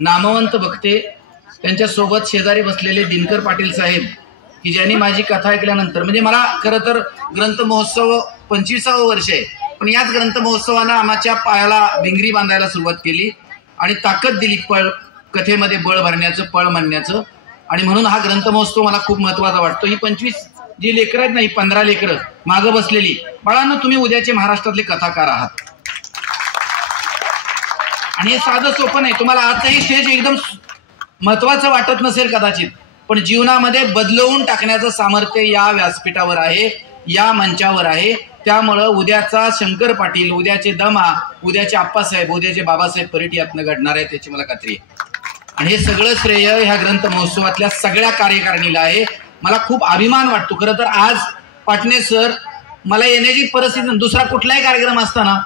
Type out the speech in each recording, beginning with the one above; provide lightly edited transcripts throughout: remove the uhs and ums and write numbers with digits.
नामवंत वक्ते, त्यांच्या सोबत शेजारी बसलेले दिनकर पाटील साहेब, की ज्यांनी माझी कथा ऐकल्यानंतर, म्हणजे मला खरं तर ग्रंथ महोत्सव 25वे वर्ष आहे, पण याच ग्रंथ महोत्सवानं आमच्या पायाला भिंगरी बांधायला सुरुवात केली आणि ताकद दिली कथेमध्ये बळ भरण्याचं, पळ म्हणण्याचं. आणि म्हणून हा ग्रंथ महोत्सव मला खूप महत्वाचा वाटतो. ही 25 जी लेकरं आहेत ना, ही 15 लेकरं मागं बसलेली, बाळांनो तुम्ही उद्याचे महाराष्ट्रातले कथाकार आहात. आणि हे साधं सोपं नाही. तुम्हाला आजही स्टेज एकदम महत्वाचं वाटत नसेल कदाचित, पण जीवनामध्ये बदलवून टाकण्याचं सामर्थ्य या व्यासपीठावर आहे, या मंचावर आहे. त्यामुळं उद्याचा शंकर पाटील, उद्याचे दमा, उद्याचे आप्पासाहेब, उद्याचे बाबासाहेब परीट यातनं घडणार आहे, त्याची मला खात्री आहे. आणि हे सगळं श्रेय ह्या ग्रंथ महोत्सवातल्या सगळ्या कार्यकारिणीला आहे. मला खूप अभिमान वाटतो. खरं तर आज पाटणे सर, मला येण्याची परिस्थिती, दुसरा कुठलाही कार्यक्रम असताना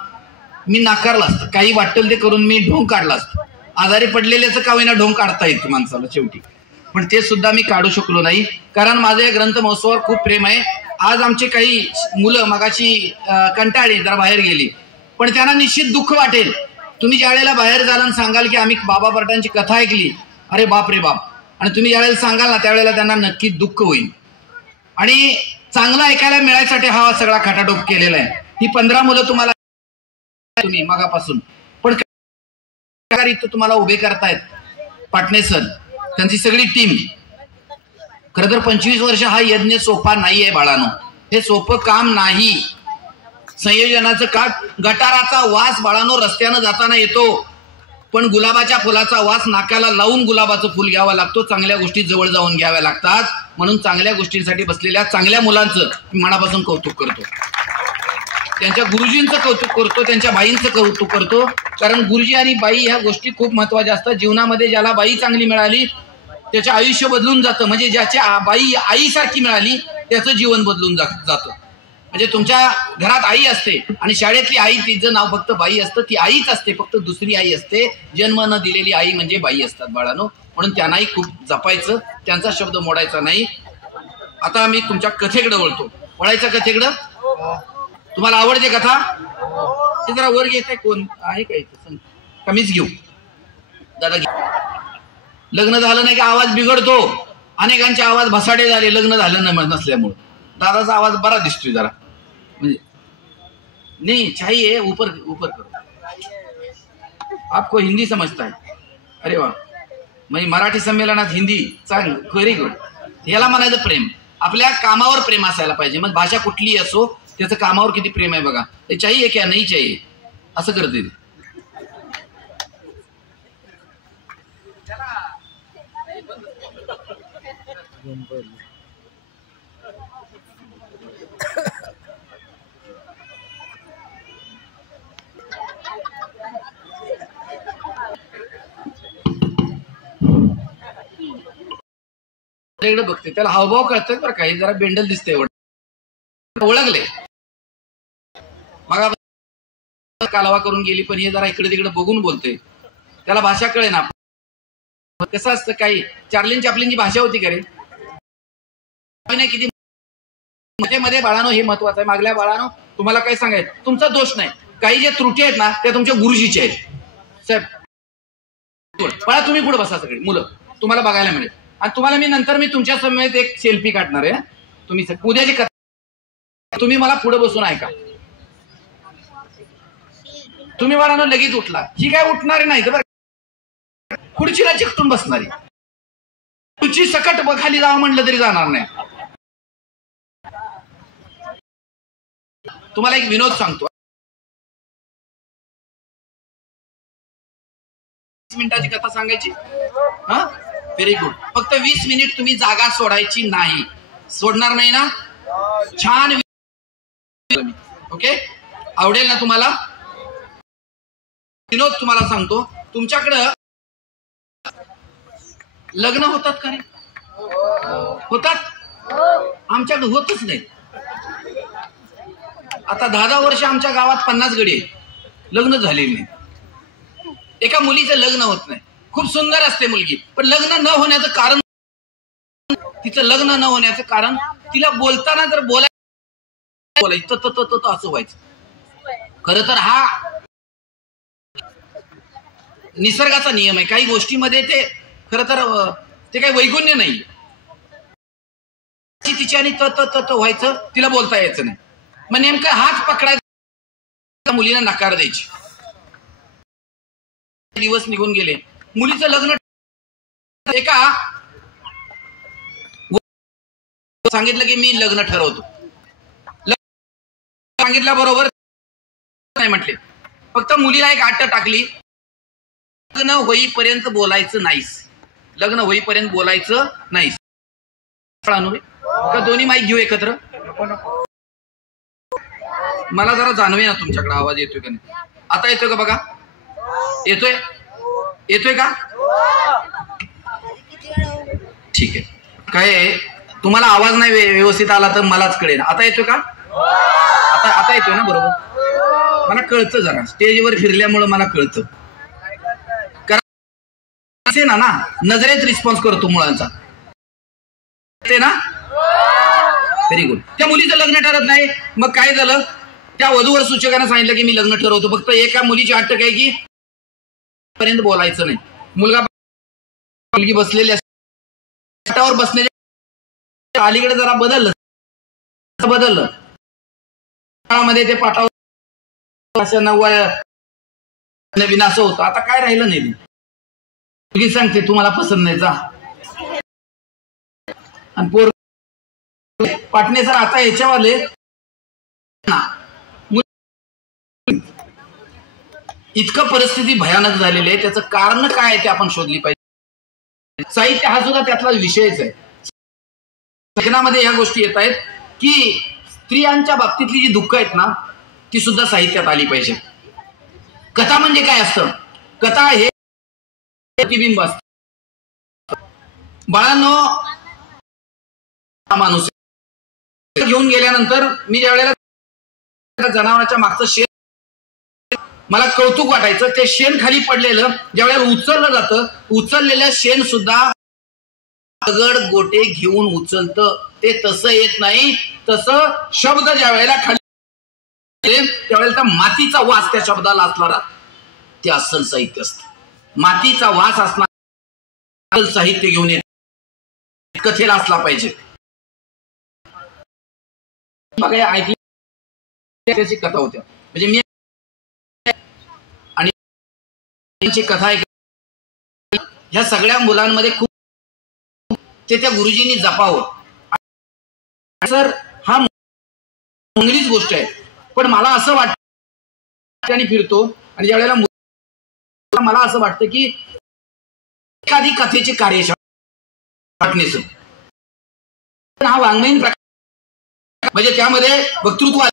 मी नाकारला असतं, काही वाटेल ते करून मी ढोंग काढला असतो. आजारी पडलेल्याचं का होईना ढोंग काढता येतं माणसाला शेवटी, पण ते सुद्धा मी काढू शकलो नाही, कारण माझं या ग्रंथ महोत्सवावर खूप प्रेम आहे. आज आमचे काही मुलं मगाशी कंटाळली, जरा बाहेर गेली, पण त्यांना निश्चित दुःख वाटेल. तुम्ही ज्या वेळेला बाहेर जाल आणि सांगाल की आम्ही बाबा परटांची कथा ऐकली, अरे बाप रे बाप, आणि तुम्ही ज्या वेळेला सांगाल ना, त्यावेळेला त्यांना नक्की दुःख होईल. आणि चांगलं ऐकायला मिळायसाठी हा सगळा खटाटोप केलेला आहे. ही 15 मुलं तुम्हाला तुम्ही मगापासून, पण इथं तुम्हाला उभे करतायत पाटणे सर, त्यांची सगळी टीम. खरं तर 25 वर्ष हा यज्ञ सोपा नाहीये बाळानो, हे सोपं काम नाही. संयोजनाचं काम, गटाराचा वास बाळानो रस्त्यानं जाताना येतो, पण गुलाबाच्या फुलाचा वास नाकाला लावून गुलाबाचं फुल घ्यावा लागतो. चांगल्या गोष्टी जवळ जाऊन घ्याव्या लागतात. म्हणून चांगल्या गोष्टींसाठी बसलेल्या चांगल्या मुलांचं मनापासून कौतुक करतो, त्यांच्या गुरुजींचं कौतुक करतो, त्यांच्या बाईंचं कौतुक करतो. कारण गुरुजी आणि बाई ह्या गोष्टी खूप महत्वाच्या असतात जीवनामध्ये. ज्याला बाई चांगली मिळाली त्याचे आयुष्य बदलून जातं, म्हणजे ज्याच्या बाई आईसारखी मिळाली त्याचं जीवन बदलून जातं. म्हणजे तुमच्या घरात आई असते आणि शाळेतली आई, तिचं नाव फक्त बाई असतं, ती आईच असते, फक्त दुसरी आई असते. जन्म न दिलेली आई म्हणजे बाई असतात बाळानो. म्हणून त्यांनाही खूप जपायचं, त्यांचा शब्द मोडायचा नाही. आता मी तुमच्या कथेकडे वळतो. वळायच्या कथेकडं. तुम्हाला आवडते कथा? ते जरा वर घेत आहे, कोण आहे का इथं? कमीच घेऊ दादा. लग्न झालं नाही की आवाज बिघडतो. अनेकांचे आवाज भसाडे झाले लग्न झालं नसल्यामुळं. दादाचा आवाज बरा दिसतोय जरा, म्हणजे नहीं चाहिए ऊपर ऊपर करो. आपको हिंदी समजता है? अरे वा, म्हणजे मराठी संमेलनात हिंदी चांगलं, व्हेरी गुड. याला म्हणायचं प्रेम. आपल्या कामावर प्रेम असायला पाहिजे. मग भाषा कुठलीही असो, त्याचं कामावर किती प्रेम आहे बघा. ते चाहिए क्या नाही चाहिए असं करते. इकडे बघते, त्याला हावभाव कळतात बरं, काही जरा बेंडल दिसते, ओळखले. मग कालवा करून गेली, पण हे जरा इकडे तिकडे बघून बोलते, त्याला भाषा कळे ना. कसं असतं, काही चार्लिन चॅप्लिनची भाषा होती का रे? किती मध्ये बाळानो, हे महत्वाचं आहे. मागल्या बाळानो, तुम्हाला काय सांगायचं, तुमचा दोष नाही. काही जे त्रुटी आहेत ना, त्या तुमच्या गुरुजीचे आहेत. साहेब बाळा, तुम्ही पुढे बसा, सगळी मुलं तुम्हाला बघायला मिळेल. आणि तुम्हाला मी नंतर तुमच्या समोर एक सेल्फी काढणार आहे. तुम्ही उद्याची कथा तुम्ही मला पुढे बसून ऐका. तुम्ही बाळानो लगेच उठला, ही काय उठणारी नाही तर खुर्चीला चिकटून बसणारी. खुर्ची सकट खाली जावं म्हणलं तरी जाणार नाही. तुम्हाला एक विनोद सांगतो. 20 मिनिटाची कथा सांगायची. हा, व्हेरी गुड. फक्त 20 मिनिट तुम्ही जागा सोडायची नाही. सोडणार नाही ना? छान. ओके, आवडेल ना तुम्हाला? विनोद तुम्हाला सांगतो. तुमच्याकडं लग्न होतात का रे? होतात? आमच्याकडे होतच नाही. आता 10 वर्ष आमच्या गावात 50 गडी लग्न झालेली नाही. एका मुलीचं लग्न होत नाही. खूप सुंदर असते मुलगी, पण लग्न न होण्याचं कारण, तिचं लग्न न होण्याचं कारण, तिला बोलताना जर बोलायचं असं व्हायचं. खरं तर हा निसर्गाचा नियम आहे. काही गोष्टीमध्ये ते खरं तर ते काही वैगुण्य नाही. तिच्याने त व्हायचं, तिला बोलता यायचं नाही. मग नेमका हात पकडायचा, मुलीला नकार द्यायची. दिवस निघून गेले, मुलीचं लग्न एका सांगितलं की मी लग्न ठरवतो. सांगितल्या बरोबर नाही म्हटले, फक्त मुलीला एक अट टाकली, लग्न होईपर्यंत बोलायचं नाहीस, लग्न होईपर्यंत बोलायचं नाहीस. का दोन्ही माईक घेऊ एकत्र? मला जरा जाणवे ना तुमच्याकडे आवाज येतोय का नाही. आता येतोय का बघा? येतोय? येतोय का? ठीक आहे. काय तुम्हाला आवाज नाही व्यवस्थित आला तर मलाच कळेल. आता येतोय का? आता येतोय ना बरोबर? मला कळतं, जरा स्टेजवर फिरल्यामुळे मला कळतं. कारण ना नजरेत रिस्पॉन्स करतो मुलांचा ते ना. Very good. त्या मुलीचं लग्न ठरत नाही, मग काय झालं? त्या वधूवर सूचकांना सांगितलं की मी लग्न ठरवतो, फक्त एका मुलीची अटक आहे की पर्यंत बोलायचं नाही. मुलगी बसलेल्या पाटावर बसण्याच्या अलीकडे जरा बदललं काळामध्ये ते पाटावर असं नवीन असं होतं. आता काय राहिलं नाही. मुलगी सांगते तुम्हाला पसंत नाही, जा. आणि पोर पाटणे सर आता याच्यावाले इतकं परिस्थिती भयानक झालेली आहे. त्याचं कारण काय आहे ते आपण शोधली पाहिजे. साहित्य हा सुद्धा त्यातला विषयच आहे. लेखनामध्ये ह्या गोष्टी येत आहेत की स्त्रियांच्या बाबतीतली जी दुःख आहेत ना, ती सुद्धा साहित्यात आली पाहिजे. कथा म्हणजे काय असतं? कथा हे प्रतिबिंब असतं. बाळांनो, माणूस घेऊन गेल्यानंतर मी ज्या वेळेला जनावरांच्या मागचं शेण, मला कौतुक वाटायचं. ते शेण खाली पडलेलं ज्या वेळेला उचललं जातं, उचललेलं शेण सुद्धा दगड गोटे घेऊन उचलतं. ते तसं येत नाही. तसं शब्द ज्या वेळेला खाली त्यावेळेला त्या मातीचा वास त्या शब्दाला असणारा ते अस्सल साहित्य असतं. मातीचा वास असणार साहित्य घेऊन येत कथेला असला पाहिजे. बघा ऐकली त्याची कथा होत्या, म्हणजे मी आणि त्यांची कथा ऐकली. ह्या सगळ्या मुलांमध्ये खूप ते त्या गुरुजींनी जपावं. सर हा चांगलीच गोष्ट आहे, पण मला असं वाटतं आणि फिरतो आणि ज्या वेळेला मला असं वाटतं की एखादी कथेची कार्यशाळा हा वाङ्मयीन प्रकार, म्हणजे त्यामध्ये वक्तृत्व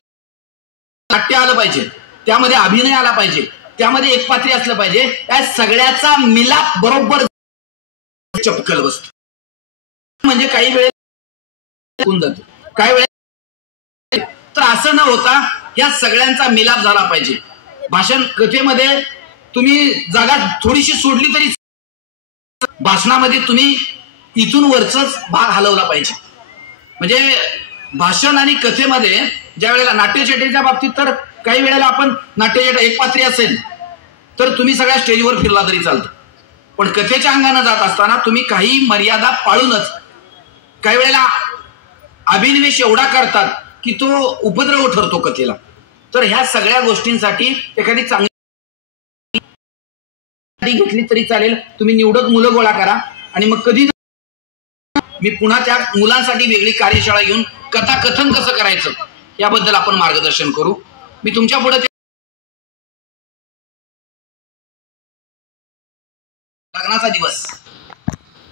नाट्य आलं पाहिजे, त्यामध्ये अभिनय आला पाहिजे, त्यामध्ये एकपात्री असलं पाहिजे. या सगळ्याचा मिलाप बरोबर चपकल बसतो. म्हणजे काही वेळेला होऊन जातो, काही वेळेला तर असं न होता या सगळ्यांचा मिलाप झाला पाहिजे. भाषण कथेमध्ये तुम्ही जागा थोडीशी सोडली तरी भाषणामध्ये तुम्ही इथून वरचच भाग हलवला पाहिजे. म्हणजे भाषण आणि कथेमध्ये ज्या वेळेला नाट्यचेटीच्या बाबतीत तर काही वेळेला आपण नाट्यचेट एकपात्री असेल तर तुम्ही सगळ्या स्टेजवर फिरला तरी चालतं, पण कथेच्या अंगाने जात असताना तुम्ही काही मर्यादा पाळूनच काही वेळेला अभिनिवेश एवढा करतात की तो उपद्रव ठरतो कथेला. तर ह्या सगळ्या गोष्टींसाठी एखादी चांगली घेतली तरी चालेल. तुम्ही निवडक मुलं गोळा करा आणि मग कधी मी पुन्हा त्या मुलांसाठी वेगळी कार्यशाळा घेऊन कथाकथन कसं करायचं याबद्दल आपण मार्गदर्शन करू. मी तुमच्या पुढे लग्नाचा दिवस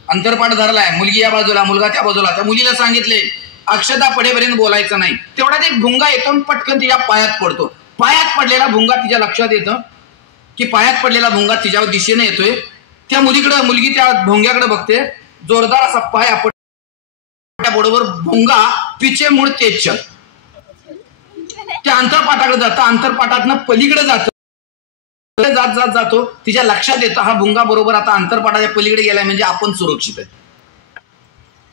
अंतरपाठ धरलाय, मुलगी या बाजूला मुलगा त्या बाजूला. त्या मुलीला सांगितले अक्षता पडेपर्यंत बोलायचं नाही. तेवढाच एक भुंगा येतो पटकन तिच्या पायात पडतो. पायात पडलेला भुंगा तिच्या लक्षात येतं की पायात पडलेला भुंगा तिच्या दिशेने येतोय. त्या मुलगी त्या भोंग्याकडे बघते, जोरदार असा पाय आपल्या बरोबर भुंगा पिचे मूळ तेज त्या अंतरपाठाकडे जातं. अंतरपाठातनं पलीकडे जातो. तिच्या लक्षात येतं हा भुंगा बरोबर आता अंतरपाठाच्या पलीकडे गेलाय, म्हणजे आपण सुरक्षित आहे.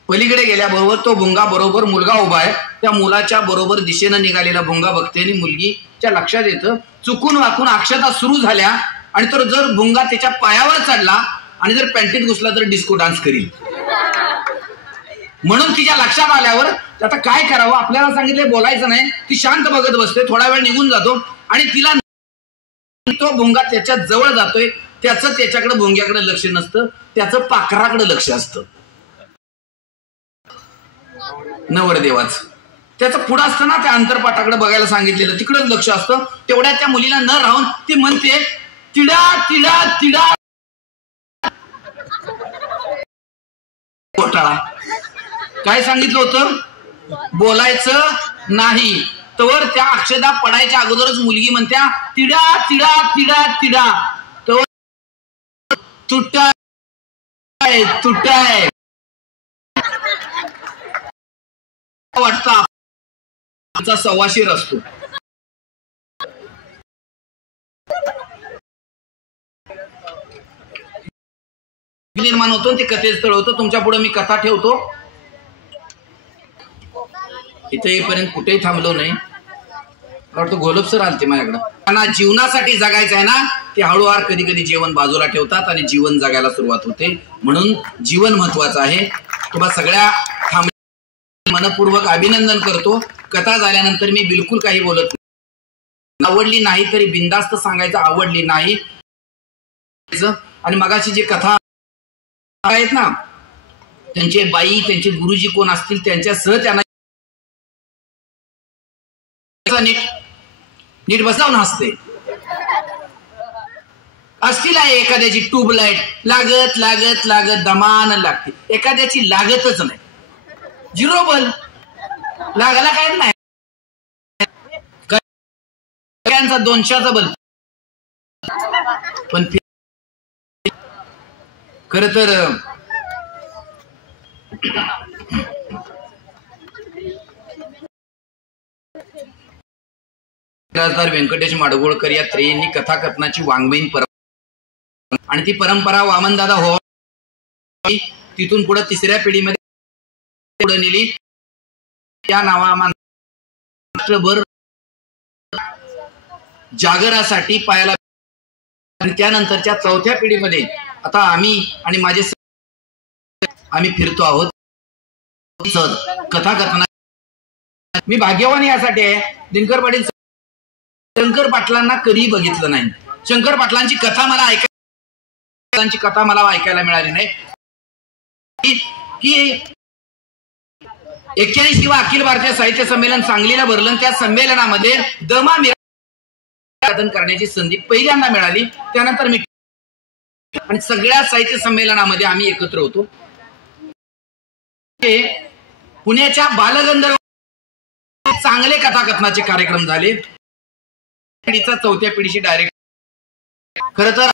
पलीकडे गेल्याबरोबर तो भुंगा बरोबर मुलगा उभा आहे. त्या मुलाच्या बरोबर दिशेनं निघालेला भुंगा बघते आणि मुलगीच्या लक्षात येतं चुकून वाकून अक्षता सुरू झाल्या आणि तो जर भुंगा त्याच्या पायावर चढला आणि जर पॅन्टीत घुसला तर डिस्को डान्स करील. म्हणून तिच्या लक्षात आल्यावर आता काय करावं, आपल्याला सांगितले बोलायचं नाही, ती शांत बघत बसते. थोडा वेळ निघून जातो आणि तिला तो भुंगा त्याच्या जवळ जातोय, त्याचं त्याच्याकडे भुंग्याकडे लक्ष नसतं, त्याचं पाखराकडे लक्ष असतं नवरदेवाचं. त्याचं पुढं असतं ना, त्या अंतरपाठाकडे बघायला सांगितलेलं, तिकडं लक्ष असतं. तेवढ्या त्या मुलीला न राहून ती म्हणते तिडा तिडा तिडा घोटाळा. काय सांगितलं होतं, बोलायचं नाही. तर त्या अक्षदा पडायच्या अगोदरच मुलगी म्हणत्या तिडा तिडा तिडा तिडा. तर तुटाय तुटाय वाटतं सव्वाशीर असतो. निर्माण होतो ते कथेच तळ होतं. तुमच्या पुढे मी कथा ठेवतो. इथे येईपर्यंत कुठेही थांबलो नाही. वाटतं गोलब सर आलते माझ्याकडं. त्यांना जीवनासाठी जगायचं आहे ना, ते हळूवार कधी कधी जेवण बाजूला ठेवतात आणि जीवन जगायला सुरुवात होते. म्हणून जीवन महत्वाचं आहे. तुम्हा सगळ्या मनपूर्वक अभिनंदन करतो. कथा झाल्यानंतर मी बिलकुल काही बोलत नाही. आवडली नाही तरी बिनधास्त सांगायचं, आवडली नाही. आणि मगाची जी कथा आहेत ना, त्यांचे बाई त्यांचे गुरुजी कोण असतील त्यांच्यासह त्यांना नीट बसावून हसते. असतील आहे एखाद्याची ट्यूबलाईट लागत लागत लागत दमान लागते, एखाद्याची लागतच नाही, झिरो बल लागायला काय नाही. 200चा बल. पण खर तर खासदार व्यंकटेश माडगुळकर या त्रयींनी कथाकथनाची वाङ्मयीन परंपरा आणि ती परंपरा वामनदादा हो तिथून पुढे तिसऱ्या पिढीमध्ये पुढे नेली. त्या नावाभर जागरासाठी पायाला. त्यानंतरच्या चौथ्या पिढीमध्ये आता आम्ही फिरतो आहोत कथाकथना. मी भाग्यवान यासाठी आहे, दिनकर पाटील शंकर पाटलांना कधी बघितलं नाही. शंकर पाटलांची कथा मला ऐकायला मिळाली नाही. की 81वा अखिल भारतीय साहित्य संमेलन सांगलीला भरलं. त्या संमेलनामध्ये दमा साधन करण्याची संधी पहिल्यांदा मिळाली. त्यानंतर मी आणि सगळ्या साहित्य संमेलनामध्ये आम्ही एकत्र होतो. पुण्याच्या बालगंधर्व चांगले कथाकथनाचे कार्यक्रम झाले. चौथ्या पिढीची डायरेक्ट खर तर